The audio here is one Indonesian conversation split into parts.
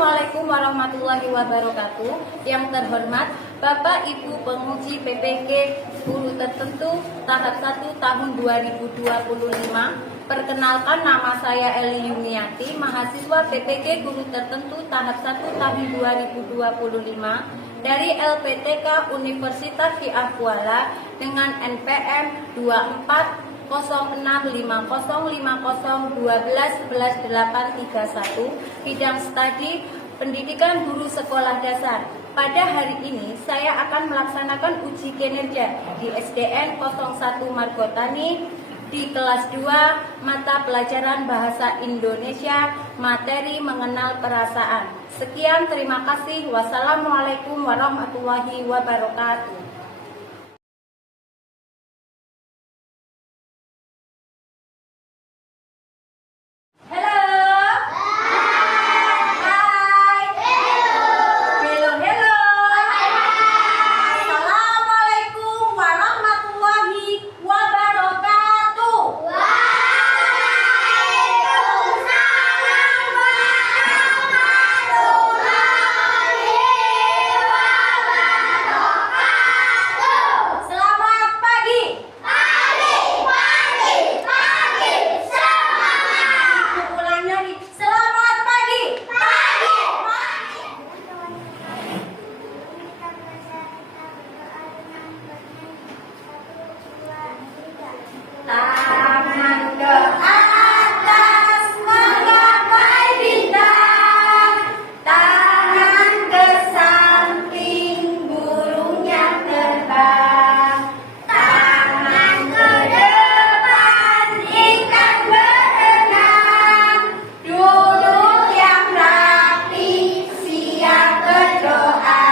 Assalamualaikum warahmatullahi wabarakatuh. Yang terhormat Bapak Ibu penguji PPK guru tertentu tahap 1 tahun 2025. Perkenalkan, nama saya Eli Yuniati, mahasiswa PPK guru tertentu tahap 1 tahun 2025 dari LPTK Universitas Syiah Kuala dengan NPM 2406505012113831 bidang studi pendidikan guru sekolah dasar. Pada hari ini saya akan melaksanakan uji kinerja di SDN 01 Margotani di kelas 2 mata pelajaran Bahasa Indonesia materi mengenal perasaan. Sekian, terima kasih. Wassalamualaikum warahmatullahi wabarakatuh. Tangan ke atas menggapai bintang, tangan ke samping burungnya terbang, tangan ke depan ikan berenang, duduk yang rapi siap berdoa.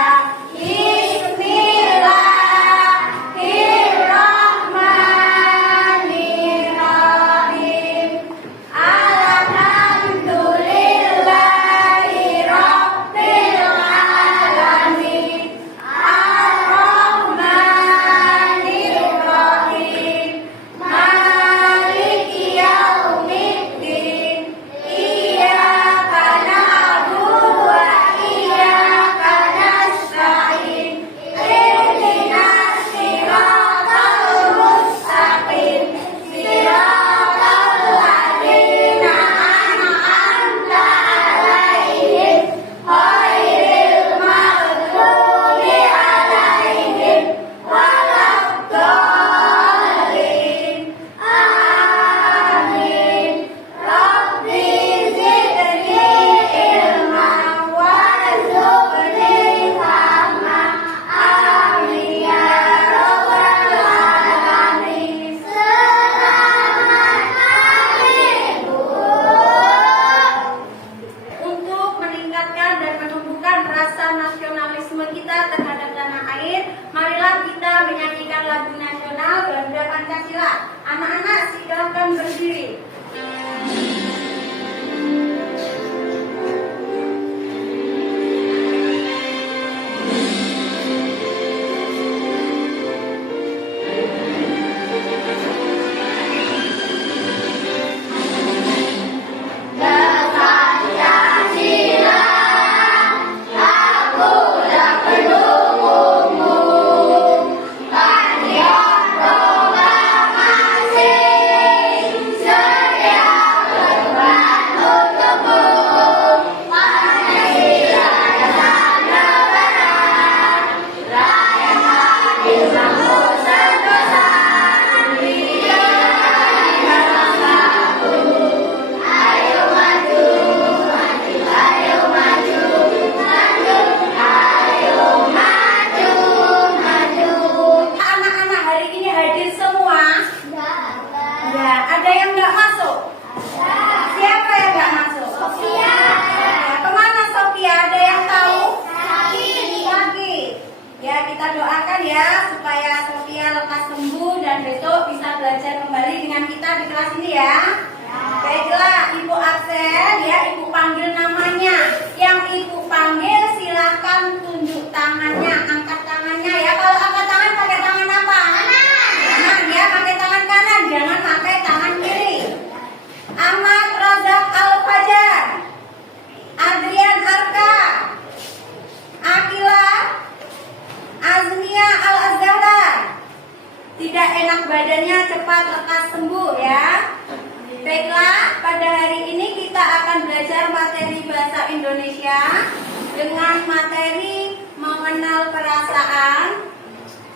Terhadap tanah air, marilah kita menyanyikan lagu nasional Garuda Pancasila. Anak-anak silakan berdiri. Ada yang nggak masuk? Siapa yang nggak masuk? Sofia. Kemana Sofia? Ada yang tahu? Pagi. Ya, kita doakan ya supaya Sofia lekas sembuh dan besok bisa belajar kembali dengan kita di kelas ini ya. Baiklah, Ibu absen ya, Ibu panggil namanya. Yang Ibu panggil silakan tunjuk tangannya, angkat tangannya ya. Kalau angkat tangan pakai tangan apa? Kanan ya, pakai tangan kanan, jangan pakai tangan kiri. Ahmad Razak Al Fajar, Adrian Arka ditunggu ya. Baiklah, pada hari ini kita akan belajar materi bahasa Indonesia dengan materi mengenal perasaan.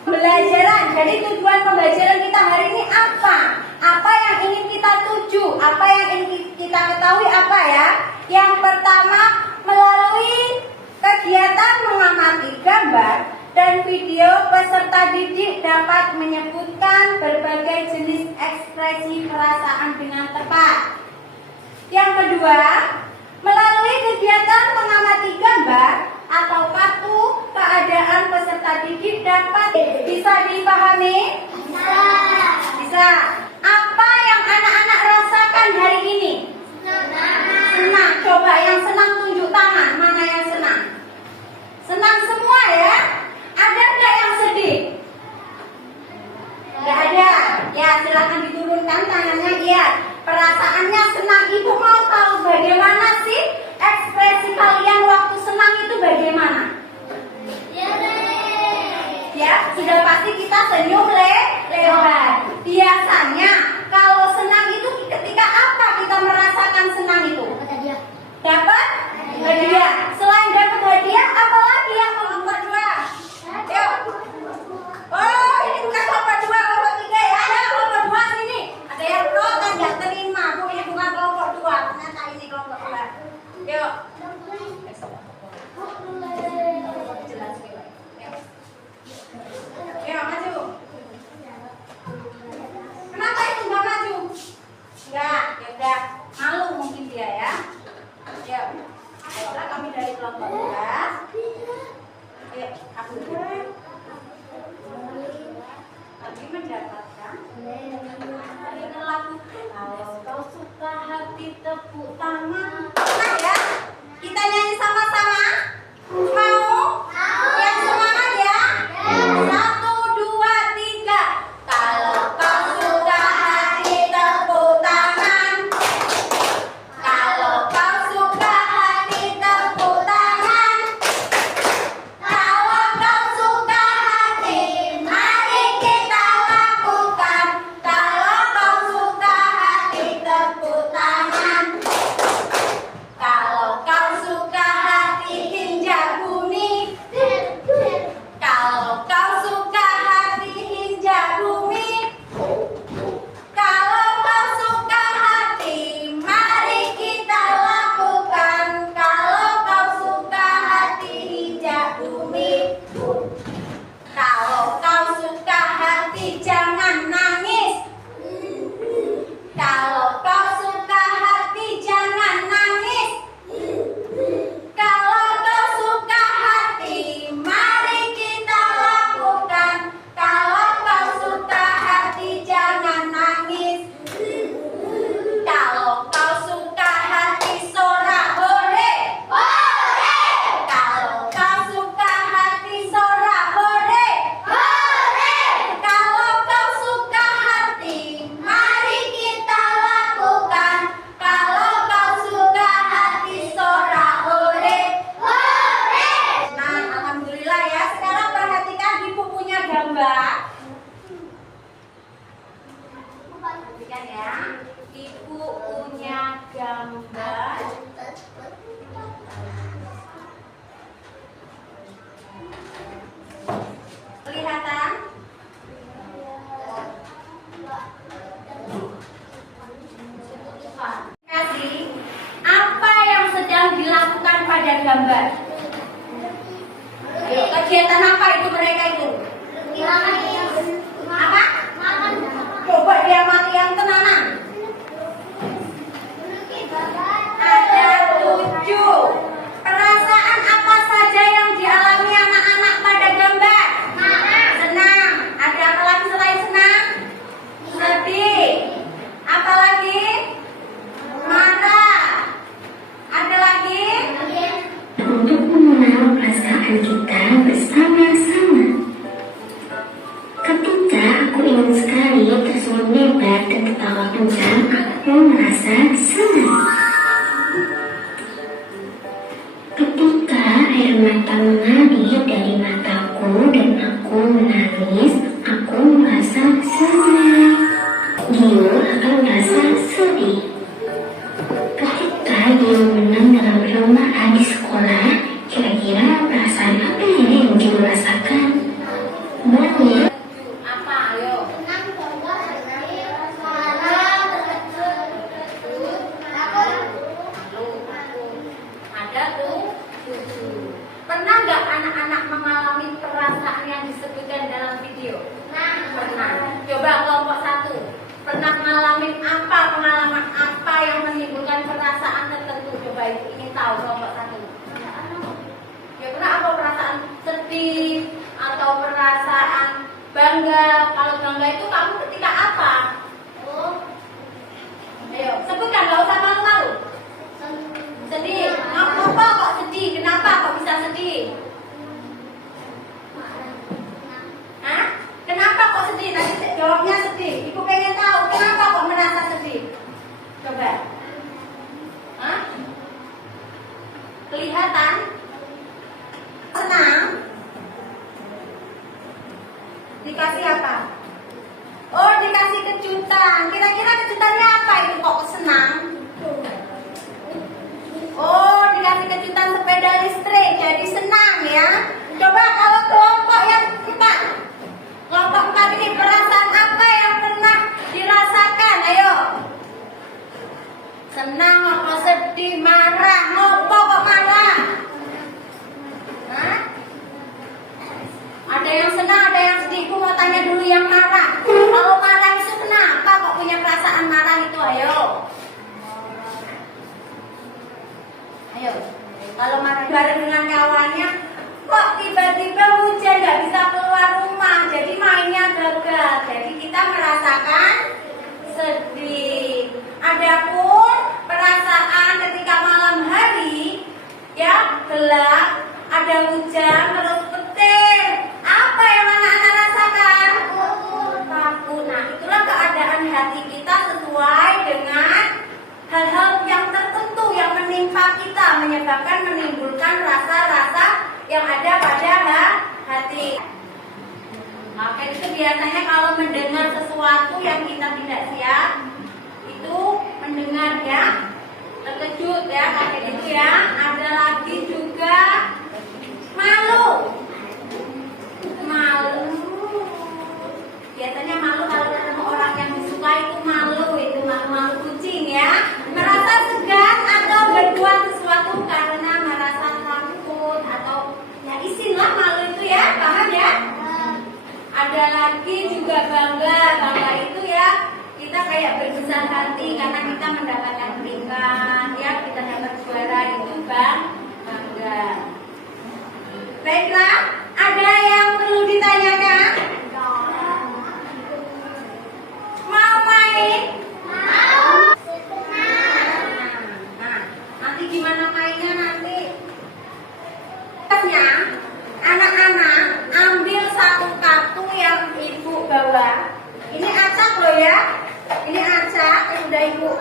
Pembelajaran, jadi tujuan pembelajaran kita hari ini apa? Apa yang ingin kita tuju? Apa yang ingin kita ketahui apa ya? Yang pertama, melalui kegiatan mengamati gambar dan video, peserta didik dapat menyebutkan berbagai jenis ekspresi perasaan dengan tepat. Yang kedua, melalui kegiatan mengamati gambar atau kartu, keadaan peserta didik dapat bisa dipahami? Bisa. Apa yang anak-anak rasakan hari ini? Senang. Coba yang senang tunjuk tangan. Mana yang senang? Senang semua ya? Ada nggak yang sedih? Nggak ada. Ya, silakan diturunkan tangannya. Iya. Perasaannya senang. Ibu mau tahu bagaimana sih ekspresi kalian waktu senang itu bagaimana? Ya, sudah pasti kita senyum lebar. Biasanya kalau senang itu ketika apa kita merasakan senang itu? Dapat hadiah. Selain dapat hadiah, apa lagi yang kelompok 2? Ayo. Oh, ini bukan kelompok 2, kelompok 3 ya. Ada kelompok 2 sini. Ada yang protes nggak terima. Bu, ini bukan kelompok 2. Ternyata ini kelompok 2. Yuk. Ayo, maju. Kenapa itu nggak maju? Enggak, ya udah. Malu mungkin dia ya. Yuk. Baiklah, kami dari kelompok 2. Yuk, aku dulu. Kami mendapatkan lagu Kalau Kau Suka Hati Tepuk Tangan. Nah ya, kita nyanyi sama-sama. Mau? Yang semangat ya. 1, 2, 3. Kalau kau suka hati tepuk tangan. Kalau kau suka hati tepuk tangan. Kalau kau suka hati, mari kita lakukan. Kalau kau suka hati tepuk tangan. Kalau kau suka hati injak bumi. Kalau kau suka hati injak bumi. Kalau kau suka hati, mari kita lakukan. Kalau kau suka hati injak bumi. Kalau kau suka hati jangan nangis. Kalau kau suka hati jangan nangis. Kalau kau suka hati, mari kita lakukan. Kalau kau suka hati jangan nangis. Kalau kau suka hati sorak hore. Hore. Kalau kau suka hati sorak hore. Hore. Kalau kau suka hati, mari kita lakukan. Kalau kau suka hati sorak hore. Hore. Nah, alhamdulillah ya. Sekarang perhatikan ibu punya gambar. Perhatikan ya. Ibu punya gambar. Kelihatan? Kasih. Apa yang sedang dilakukan pada gambar? Ayo, kegiatan apa itu mereka itu? Apa? Coba dia mati yang tenanan. Ada 7. Perasaan apa saja yang dialami anak-anak pada gambar? Senang. Ada apa lagi selain senang? Sedih. Apa lagi? Marah. Ada lagi? Untuk mengenal perasaan kita bersama-sama. Ketika aku ingin sekali tersenyum lebar dan ketawa kencang, aku merasa senang. Ketika air mata mengalir dari mataku dan aku menangis, aku merasa senang. Giul bersamaan di sekolah, kira-kira perasaan apa ya yang Gilu rasakan? Boleh. Apa? Ayo. Ada tuh. Pernah nggak anak-anak mengalami perasaan yang disebutkan dalam video? Pernah. Coba kelompok 1. Pernah ngalamin apa, pengalaman apa yang menimbulkan perasaan tertentu? Coba ibu ingin tahu kelompok 1. Ya pernah apa perasaan sedih atau perasaan bangga? Kalau bangga itu kamu ketika apa? Ayo, sebutkan, nggak usah malu-malu. Sedih. Kenapa kok sedih? Kenapa kok bisa sedih? Hah? Kenapa kok sedih? Nanti jawabnya sedih. Ibu pengen tahu kenapa kok merasa sedih. Coba. Hah? Kelihatan? Senang? Dikasih apa? Oh, dikasih kejutan. Kira-kira kejutannya apa itu kok senang? Oh, dikasih kejutan sepeda listrik, jadi senang ya. Coba kalau kelompok yang 4. Kelompok 4 ini perasaan apa yang pernah dirasakan? Ayo. Senang apa sedih, marah, ngopo kok marah? Hah? Ada yang senang, ada yang sedih. Aku mau tanya dulu yang marah. Kalau marah itu kenapa kok punya perasaan marah itu? Ayo. Ayo. Kalau marah bareng dengan kawannya, kok tiba-tiba hujan nggak bisa keluar rumah, jadi mainnya gagal. Jadi kita merasakan sedih. Adapun perasaan ketika malam hari, ya gelap, ada hujan, terus petir. Apa yang anak-anak rasakan? Takut. Nah, itulah keadaan hati kita sesuai dengan hal-hal yang tertentu yang menimpa kita, menyebabkan menimbulkan rasa-rasa yang ada pada hati. Maka itu biasanya kalau mendengar sesuatu yang kita tidak siap, itu mendengar ya, terkejut ya, kayak gitu ya. Ada lagi juga malu. Malu. Biasanya malu kalau ketemu orang yang disukai itu malu kucing ya. Merasa segan atau berbuat sesuatu karena merasa takut atau ya isinlah malu itu ya, paham ya? Ada lagi juga bangga. Bangga itu ya kita kayak berbesar hati karena kita mendapatkan peringkat ya, kita dapat juara, itu bangga. Baiklah, ada yang perlu ditanyakan? Mau main? Mau. Nah, nanti gimana mainnya nanti? Anak-anak ambil satu kartu yang ibu bawa. Ini acak loh ya. Ini acak, sudah ibu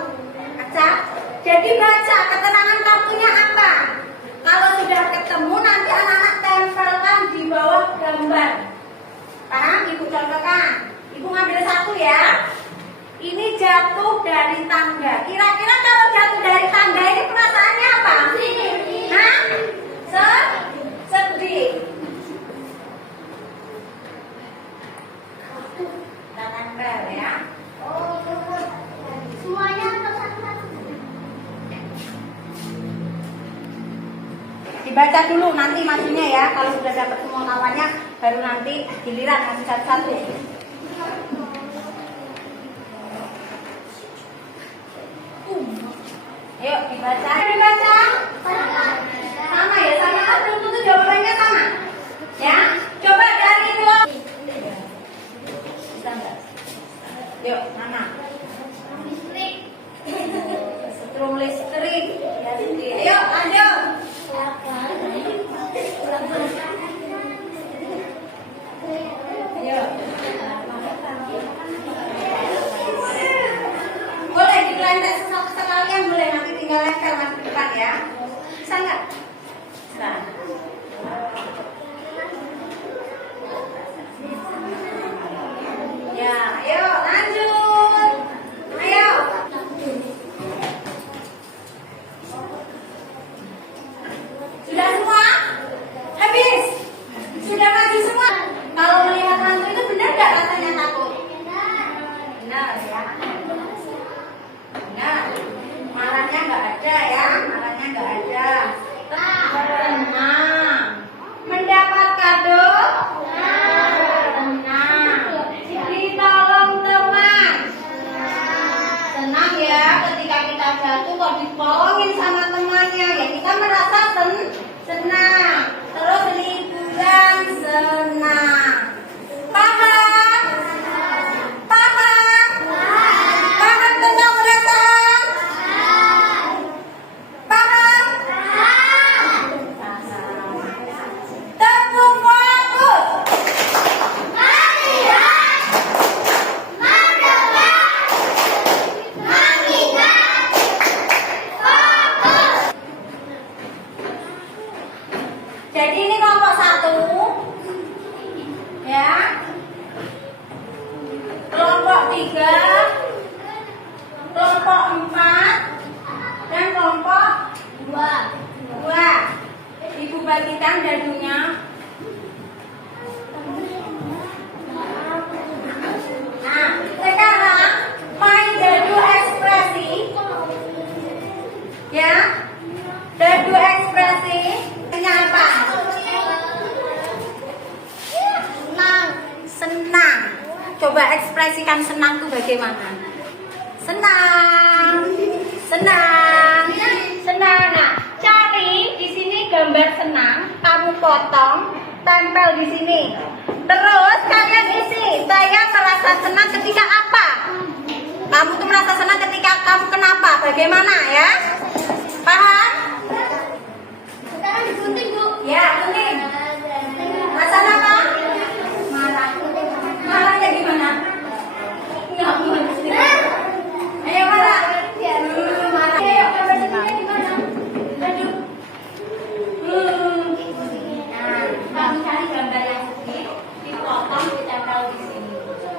acak. Jadi baca keterangan kartunya apa. Kalau sudah ketemu nanti anak-anak tempelkan di bawah gambar. Paham? Ibu contohkan. Ibu ngambil satu ya. Ini jatuh dari tangga. Kira-kira kalau jatuh dari tangga ini perasaannya apa? Hah? Sedih. Kita tempel ya. Semuanya dibaca dulu nanti maksudnya ya. Kalau sudah dapat semua lawannya, baru nanti giliran ngasih satu-satu. Yuk dibaca. Dibaca. Sama ya, sama kan belum tentu jawabannya sama. Ya, coba dari kelompok. Bisa nggak? Yuk, mana? Listrik. Setrum listrik. Ayo, lanjut. Ayo. Boleh dikelentek sekalian, boleh nanti tinggal lempel mas ke depan ya. Jadi ini kelompok 1, ya. Kelompok 3, kelompok 4, dan kelompok 2. Ibu bagikan dadunya. Nah, sekarang main dadu ekspresi, ya. Dadu ekspresi artinya apa? Senang. Coba ekspresikan senang itu bagaimana? Senang. Nah, cari di sini gambar senang, kamu potong, tempel di sini. Terus kalian isi, saya merasa senang ketika apa? Kamu tuh merasa senang ketika kamu kenapa? Bagaimana ya? Paham? Sekarang digunting, Bu. Ya, gunting. Rasa apa? Marah. Marahnya gimana? Nggak gimana? Ayo marah. Marah. Ayo gambar gimana? Aduh. Nah, kamu cari gambar yang sedih, dipotong, ditempel di sini.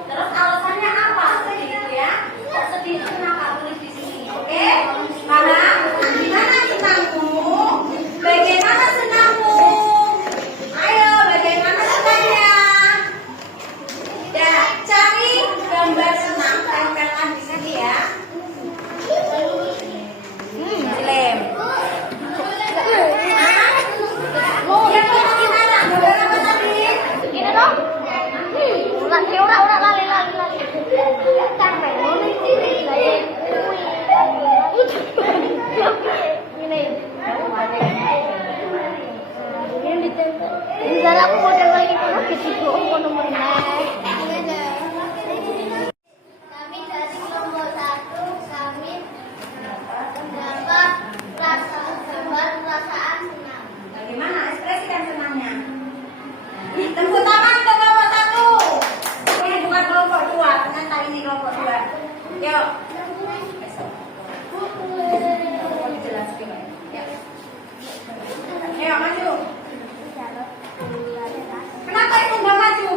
Terus alasannya apa? Sedih itu ya? Kok sedih itu kenapa? Tulis di sini, oke? Paham? Gimana senangmu? Bagaimana senangmu? Ayo, bagaimana senangnya? Ya, cari gambar senang, tempelkan di sini ya. Lem. Ya, gimana? Gambar apa tadi? Ini dong. Udah lali. Capek. Ini. Ini ditempel. Bentar aku mau lagi kalau di situ aku nomornya. Kami dari kelompok 1, kami mendapat perasaan senang. Bagaimana? Ekspresikan senangnya. Tepuk tangan ke kelompok 1. Ini bukan kelompok 2, ternyata ini kelompok 2. Yuk. Jelas gimana? Yuk. Ayo maju. Kenapa itu nggak maju?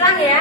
disilang ya.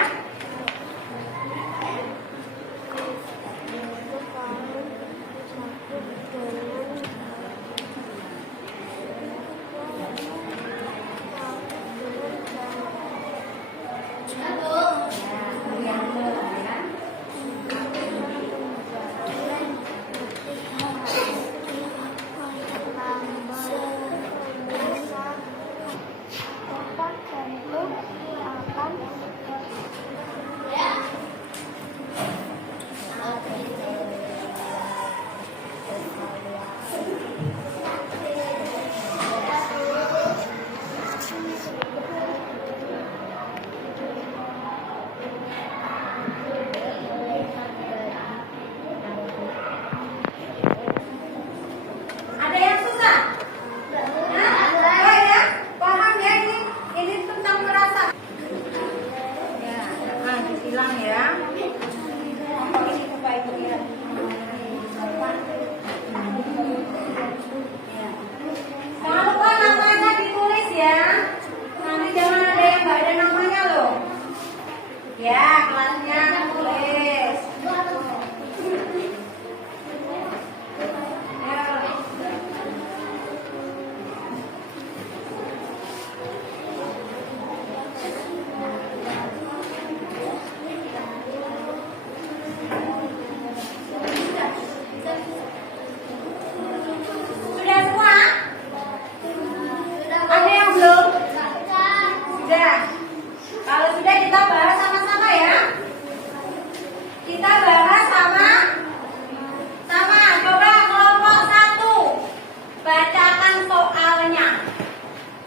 Ada yang susah? Hah? Oh ya, paham ya ini tentang merasa. Ya, nah disilang ya. Oh, ini supaya ibu lihat. Ya. Jangan lupa namanya ditulis ya. Nanti jangan ada yang nggak ada namanya loh. Ya, kelasnya tulis. Sudah semua? Ada yang belum? Sudah. Kalau sudah kita bahas sama-sama ya. Kita bahas sama-sama. Coba kelompok 1. Bacakan soalnya.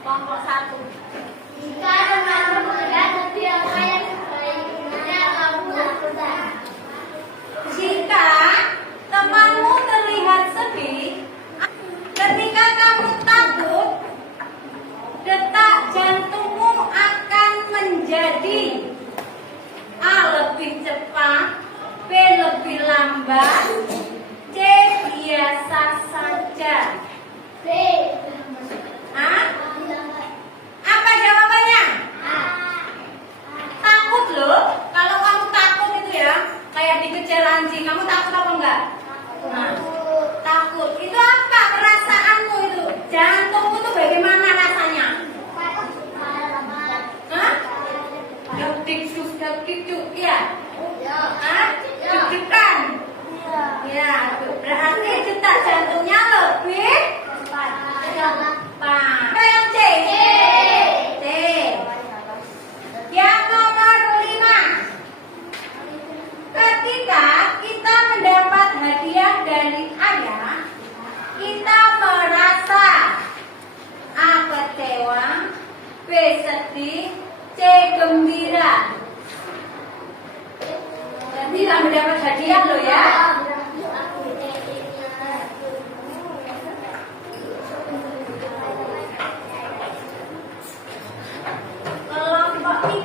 Kelompok 1. Jika teman melihat setiap yang sebaiknya kamu lakukan. Jika temanmu terlihat sedih, ketika kamu takut, detak jantungmu akan menjadi A. Lebih cepat, B. Lebih lambat, C. Biasa saja. B. Hah? Apa jawabannya? Takut loh. Kalau kamu takut itu ya, kayak dikejar anjing, kamu takut apa enggak? Nah, takut. Itu apa perasaanmu itu? Jantungmu itu bagaimana rasanya? Hah? Deg-deg, ya. Hah? Deg-degan. Ya, berarti detak jantungnya lebih cepat. Apa yang C? C. Yang nomor 5. Ketika kita mendapat hadiah dari ayah, kita merasa A. Kecewa, B. Sedih, C. Gembira. Nanti kita mendapat hadiah loh ya. Kelompok 3.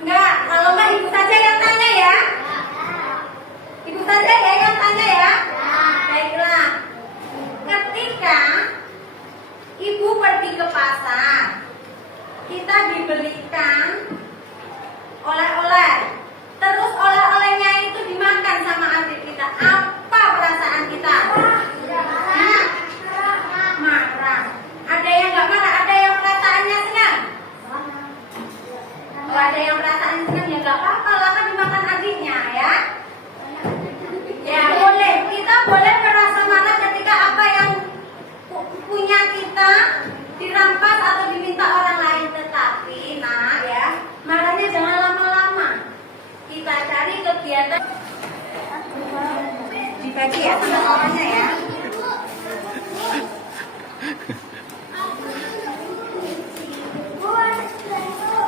Enggak, kalau enggak ibu saja yang tanya ya. Ibu saja ya yang tanya ya. Baiklah. Ketika ibu pergi ke pasar, kita diberikan oleh-oleh. Terus oleh-olehnya itu dimakan sama adik kita. Apa perasaan kita? Marah. Ada yang nggak marah? Ada yang perasaannya senang? Kalau ada yang perasaan senang ya nggak apa-apa lah, kan dimakan adiknya ya. Ya boleh, kita boleh merasa marah ketika apa yang punya kita dirampas atau diminta orang lain. Tetapi nah ya, marahnya jangan lama-lama. Kita cari kegiatan dibagi ya sama kawannya ya.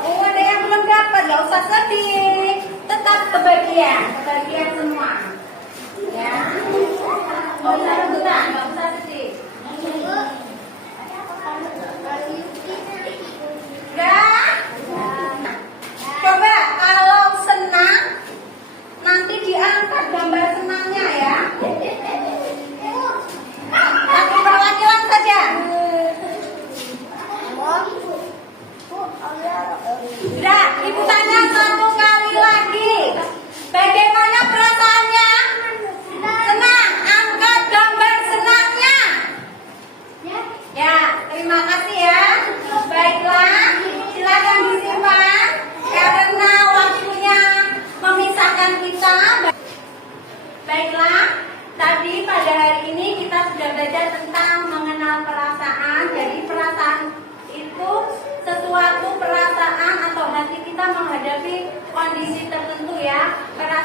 Oh, ada yang belum dapat, gak usah sedih. Tetap kebagian semua. Ya. Oh, usah rebutan, gak usah sedih. Enggak. Coba kalau senang, nanti diangkat gambar senangnya ya. Baiklah, tadi pada hari ini kita sudah belajar tentang mengenal perasaan. Jadi perasaan itu sesuatu perasaan atau hati kita menghadapi kondisi tertentu ya. Perasaan